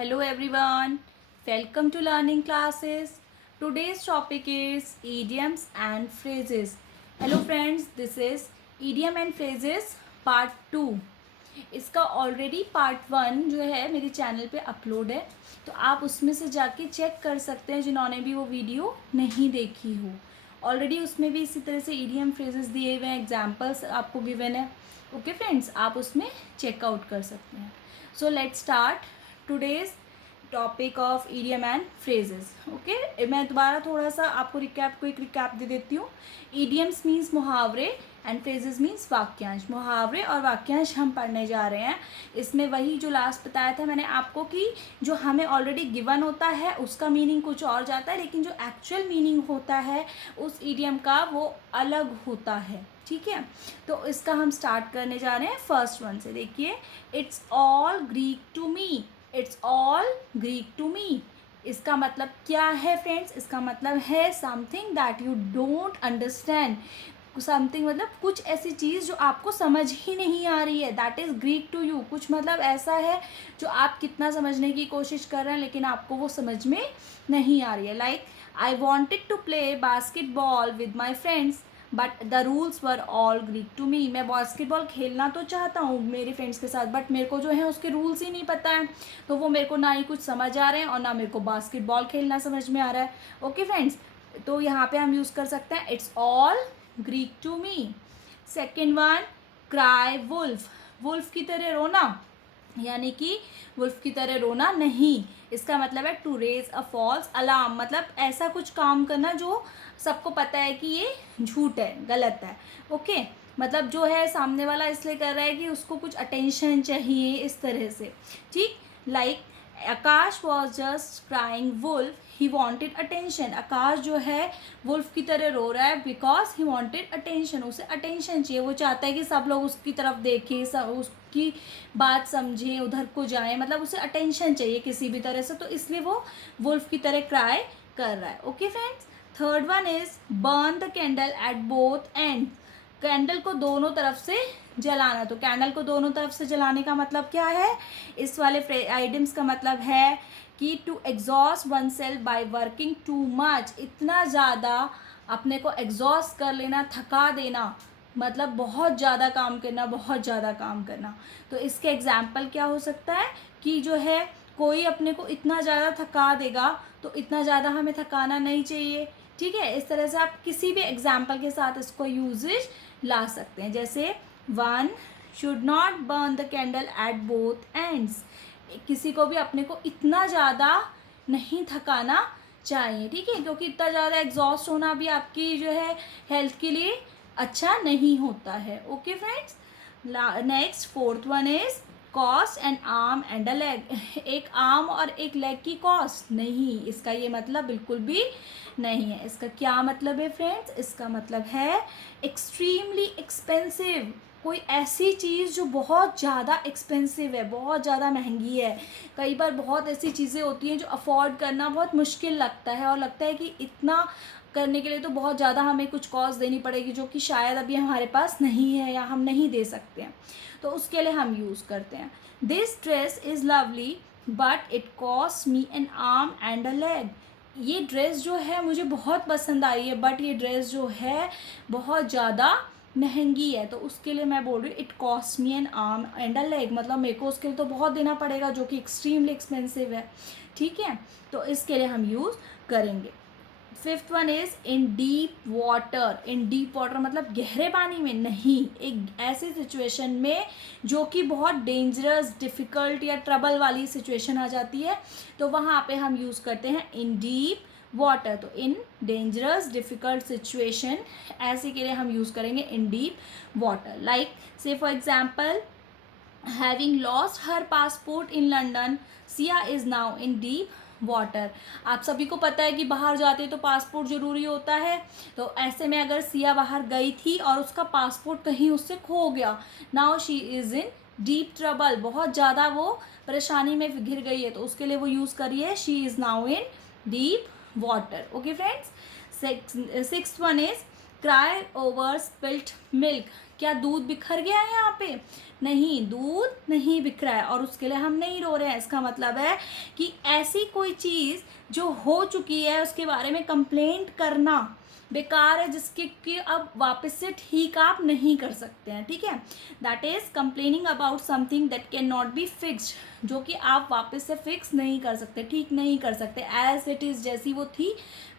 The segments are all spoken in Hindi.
Hello everyone, welcome to learning classes. Today's topic is idioms and phrases. Hello friends, this is idiom and phrases part 2. इसका ऑलरेडी पार्ट 1 जो है मेरे चैनल पे अपलोड है, तो आप उसमें से जाके चेक कर सकते हैं जिन्होंने भी वो वीडियो नहीं देखी हो. ऑलरेडी उसमें भी इसी तरह से इडियम फ्रेजेस दिए हुए हैं, एग्जाम्पल्स आपको गिवन है. ओके फ्रेंड्स, आप उसमें चेकआउट कर सकते हैं. So let's start today's topic of idiom and phrases. Okay, मैं दोबारा थोड़ा सा आपको क्विक रिकैप दे देती हूँ. इडियम्स मीन्स मुहावरे एंड फ्रेजेस मीन्स वाक्यांश. मुहावरे और वाक्यांश हम पढ़ने जा रहे हैं. इसमें वही जो लास्ट बताया था मैंने आपको कि जो हमें ऑलरेडी गिवन होता है उसका मीनिंग कुछ और जाता है, लेकिन जो एक्चुअल मीनिंग होता है उस इडियम का वो अलग होता है. ठीक है, तो इसका हम स्टार्ट करने जा रहे हैं फर्स्ट वन से. देखिए, it's all Greek to me. It's all Greek to me. इसका मतलब क्या है फ्रेंड्स? इसका मतलब है something that you don't understand. Something मतलब कुछ ऐसी चीज़ जो आपको समझ ही नहीं आ रही है, that is Greek to you. कुछ मतलब ऐसा है जो आप कितना समझने की कोशिश कर रहे हैं लेकिन आपको वो समझ में नहीं आ रही है. Like I wanted to play basketball with my friends but the rules were all Greek to me. मैं बास्केटबॉल खेलना तो चाहता हूँ मेरे फ्रेंड्स के साथ, बट मेरे को जो है उसके रूल्स ही नहीं पता है, तो वो मेरे को ना ही कुछ समझ आ रहे हैं और ना मेरे को बास्केटबॉल खेलना समझ में आ रहा है. ओके फ्रेंड्स, तो यहाँ पे हम यूज़ कर सकते हैं it's all Greek to me. Second one, cry wolf. Wolf की तरह रोना, यानी कि वुल्फ की तरह रोना नहीं. इसका मतलब है to raise a false alarm. मतलब ऐसा कुछ काम करना जो सबको पता है कि ये झूठ है, गलत है. ओके, मतलब जो है सामने वाला इसलिए कर रहा है कि उसको कुछ अटेंशन चाहिए, इस तरह से. ठीक, like Akash was just crying wolf, he wanted attention. Akash जो है वुल्फ की तरह रो रहा है बिकॉज ही वॉन्टेड अटेंशन. उसे अटेंशन चाहिए, वो चाहता है कि सब लोग उसकी तरफ देखें, सब उसकी बात समझें, उधर को जाएं. मतलब उसे अटेंशन चाहिए किसी भी तरह से, तो इसलिए वो वुल्फ की तरह क्राई कर रहा है. Okay friends, third one is burn the candle at both and. Candle को दोनों तरफ से जलाना. तो कैंडल को दोनों तरफ से जलाने का मतलब क्या है? इस वाले आइडियम्स का मतलब है कि to exhaust oneself by working too much. इतना ज़्यादा अपने को एग्जॉस्ट कर लेना, थका देना, मतलब बहुत ज़्यादा काम करना, बहुत ज़्यादा काम करना. तो इसके एग्जाम्पल क्या हो सकता है कि जो है कोई अपने को इतना ज़्यादा थका देगा, तो इतना ज़्यादा हमें थकाना नहीं चाहिए. ठीक है, इस तरह से आप किसी भी एग्जाम्पल के साथ इसको यूजेज ला सकते हैं. जैसे one should not burn the candle at both ends. किसी को भी अपने को इतना ज़्यादा नहीं थकाना चाहिए. ठीक है, क्योंकि इतना ज़्यादा एग्जॉस्ट होना भी आपकी जो है हेल्थ के लिए अच्छा नहीं होता है. Okay friends, next fourth one is cost and arm and a leg. एक आर्म और एक लेग की कॉस्ट नहीं, इसका ये मतलब बिल्कुल भी नहीं है. इसका क्या मतलब है फ्रेंड्स? इसका मतलब है एक्सट्रीमली एक्सपेंसिव. कोई ऐसी चीज़ जो बहुत ज़्यादा एक्सपेंसिव है, बहुत ज़्यादा महंगी है. कई बार बहुत ऐसी चीज़ें होती हैं जो अफोर्ड करना बहुत मुश्किल लगता है और लगता है कि इतना करने के लिए तो बहुत ज़्यादा हमें कुछ कॉस्ट देनी पड़ेगी जो कि शायद अभी हमारे पास नहीं है या हम नहीं दे सकते हैं, तो उसके लिए हम यूज़ करते हैं. This dress is lovely but it cost me N arm and a leg. ये ड्रेस जो है मुझे बहुत पसंद आई है, बट ये ड्रेस जो है बहुत ज़्यादा महंगी है, तो उसके लिए मैं बोल रही हूँ it cost me N arm and a leg. मतलब मेरे को उसके लिए तो बहुत देना पड़ेगा जो कि एक्सट्रीमली एक्सपेंसिव है. ठीक है, तो इसके लिए हम यूज़ करेंगे. Fifth one is in deep water. In deep water मतलब गहरे पानी में नहीं, एक ऐसी सिचुएशन में जो कि बहुत डेंजरस, डिफ़िकल्ट या ट्रबल वाली सिचुएशन आ जाती है, तो वहाँ पे हम यूज़ करते हैं इन डीप वाटर. तो इन डेंजरस डिफ़िकल्ट सिचुएशन ऐसे के लिए हम यूज़ करेंगे इन deep water. Like say for example, having lost her passport in London, Siya is now in deep water. आप सभी को पता है कि बाहर जाते तो पासपोर्ट ज़रूरी होता है, तो ऐसे में अगर सिया बाहर गई थी और उसका पासपोर्ट कहीं उससे खो गया, now she is in deep trouble. बहुत ज़्यादा वो परेशानी में घिर गई है, तो उसके लिए वो यूज़ करिए she is now in deep water. Okay friends, sixth one is cry over spilt milk. क्या दूध बिखर गया है यहाँ पे? नहीं, दूध नहीं बिखरा है और उसके लिए हम नहीं रो रहे हैं। इसका मतलब है कि ऐसी कोई चीज़ जो हो चुकी है उसके बारे में कंप्लेंट करना बेकार है, जिसके कि अब वापस से ठीक आप नहीं कर सकते हैं। ठीक है, that is complaining about something that can not be fixed, जो कि आप वापस से फिक्स नहीं कर सकते, ठीक नहीं कर सकते, एज इट इज, जैसी वो थी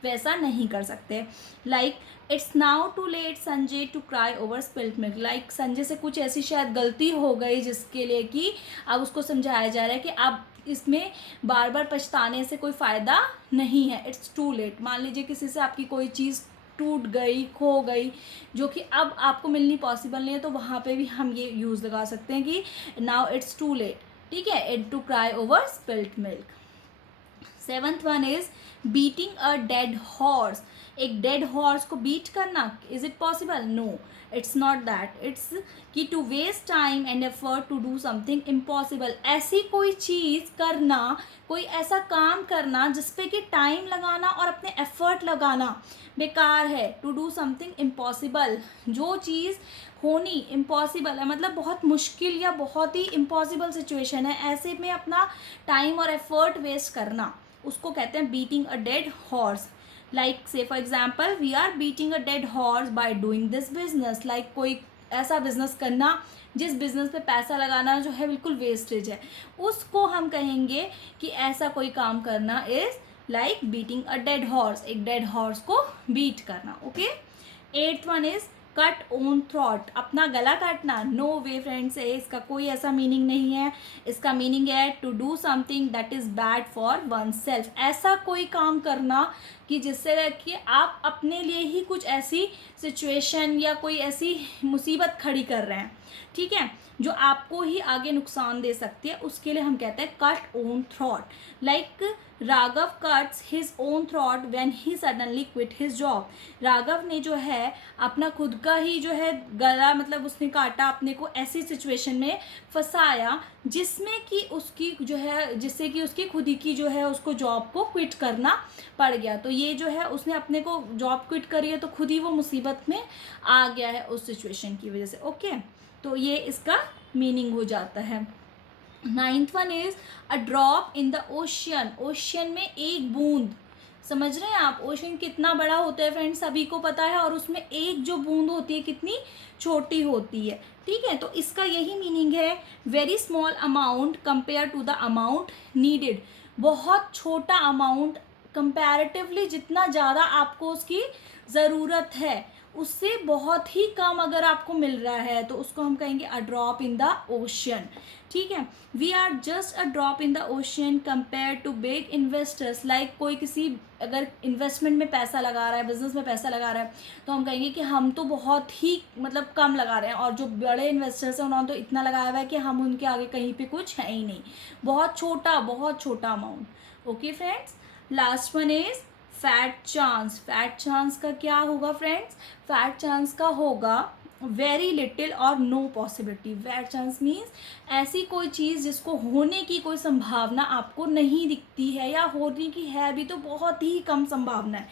वैसा नहीं कर सकते। Like it's now too late Sanjay to cry over spilled milk. Like Sanjay से कुछ ऐसी शायद गलती हो गई जिसके लिए कि अब उसको समझाया जा रहा है कि अब इसमें बार बार पछताने से कोई फ़ायदा नहीं है। It's too late. मान लीजिए किसी से आपकी कोई चीज़ टूट गई, खो गई, जो कि अब आपको मिलनी पॉसिबल नहीं है, तो वहाँ पे भी हम ये यूज़ लगा सकते हैं कि नाउ इट्स टू लेट। ठीक है, it to cry over spilled milk. Seventh one is beating a dead horse. एक डेड हॉर्स को बीट करना, is it possible? No, it's not that. It's कि to waste time and effort to do something impossible. ऐसी कोई चीज़ करना, कोई ऐसा काम करना जिसपे कि टाइम लगाना और अपने एफर्ट लगाना बेकार है। टू डू समथिंग इम्पॉसिबल, जो चीज़ होनी इम्पॉसिबल है, मतलब बहुत मुश्किल या बहुत ही इम्पॉसिबल सिचुएशन है, ऐसे में अपना टाइम और एफर्ट वेस्ट करना, उसको कहते हैं beating a dead horse. Like say for example, we are beating a dead horse by doing this business. Like कोई ऐसा बिजनेस करना जिस बिजनेस पे पैसा लगाना जो है बिल्कुल वेस्टेज है, उसको हम कहेंगे कि ऐसा कोई काम करना is like beating a dead horse, एक डेड हॉर्स को बीट करना। Okay, eighth one is cut own throat, अपना गला काटना। नो वे फ्रेंड्स, इसका कोई ऐसा मीनिंग नहीं है। इसका मीनिंग है to do something that is bad for oneself. ऐसा कोई काम करना कि जिससे कि आप अपने लिए ही कुछ ऐसी सिचुएशन या कोई ऐसी मुसीबत खड़ी कर रहे हैं, ठीक है, जो आपको ही आगे नुकसान दे सकती है, उसके लिए हम कहते हैं cut own throat. Like Raghav cuts his own throat when he suddenly quit his job. Raghav ने जो है अपना खुद का ही जो है गला, मतलब उसने काटा अपने को, ऐसी सिचुएशन में फंसाया जिसमें कि उसकी जो है, जिससे कि उसकी खुद ही की जो है उसको जॉब को क्विट करना पड़ गया। तो ये जो है उसने अपने को जॉब क्विट करी है, तो खुद ही वो मुसीबत में आ गया है उस सिचुएशन की वजह से। ओके, तो ये इसका मीनिंग हो जाता है। Ninth one is a drop in the ocean. Ocean में एक बूंद, समझ रहे हैं आप? ओशियन कितना बड़ा होता है फ्रेंड्स, सभी को पता है, और उसमें एक जो बूंद होती है कितनी छोटी होती है। ठीक है, तो इसका यही मीनिंग है, very small amount compare to the amount needed. बहुत छोटा अमाउंट कंपैरेटिवली, जितना ज़्यादा आपको उसकी ज़रूरत है उससे बहुत ही कम अगर आपको मिल रहा है, तो उसको हम कहेंगे a drop in the ocean. ठीक है, we are just a drop in the ocean compare to big investors. Like कोई किसी अगर इन्वेस्टमेंट में पैसा लगा रहा है, बिजनेस में पैसा लगा रहा है, तो हम कहेंगे कि हम तो बहुत ही मतलब कम लगा रहे हैं, और जो बड़े इन्वेस्टर्स हैं उन्होंने तो इतना लगाया हुआ है कि हम उनके आगे कहीं पे कुछ है ही नहीं। बहुत छोटा amount. Okay friends, last one is fat chance. Fat chance का क्या होगा फ्रेंड्स? फैट चांस का होगा वेरी लिटिल और no possibility. Fat chance means ऐसी कोई चीज़ जिसको होने की कोई संभावना आपको नहीं दिखती है, या होने की है भी तो बहुत ही कम संभावना है।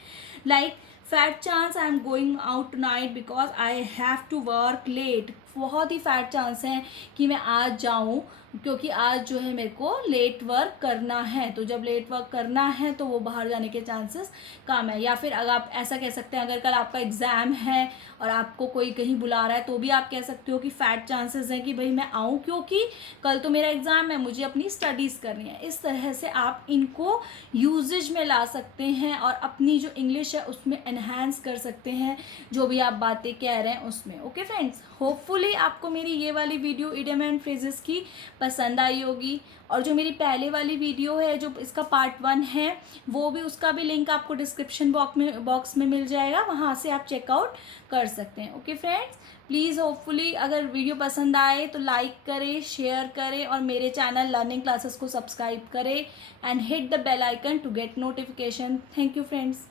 Like fat chance I am going out tonight because I have to work late. बहुत ही फैट चांस है कि मैं आज जाऊं क्योंकि आज जो है मेरे को लेट वर्क करना है। तो जब लेट वर्क करना है तो वो बाहर जाने के चांसेस कम है। या फिर अगर आप ऐसा कह सकते हैं, अगर कल आपका एग्ज़ाम है और आपको कोई कहीं बुला रहा है, तो भी आप कह सकते हो कि फैट चांसेस हैं कि भाई मैं आऊँ, क्योंकि कल तो मेरा एग्ज़ाम है, मुझे अपनी स्टडीज़ करनी है। इस तरह से आप इनको यूजेज में ला सकते हैं और अपनी जो इंग्लिश है उसमें एनहांस कर सकते हैं, जो भी आप बातें कह रहे हैं उसमें। ओके फ्रेंड्स, होपफुली आपको मेरी ये वाली वीडियो इडियम एंड फ्रेजेस की पसंद आई होगी। और जो मेरी पहले वाली वीडियो है, जो इसका पार्ट 1 है, वो भी, उसका भी लिंक आपको डिस्क्रिप्शन बॉक्स में मिल जाएगा, वहाँ से आप चेकआउट कर सकते हैं। ओके फ्रेंड्स, प्लीज़ होपफुली अगर वीडियो पसंद आए तो लाइक करें, शेयर करें, और मेरे चैनल लर्निंग क्लासेस को सब्सक्राइब करें and hit the bell icon to get notification. Thank you friends.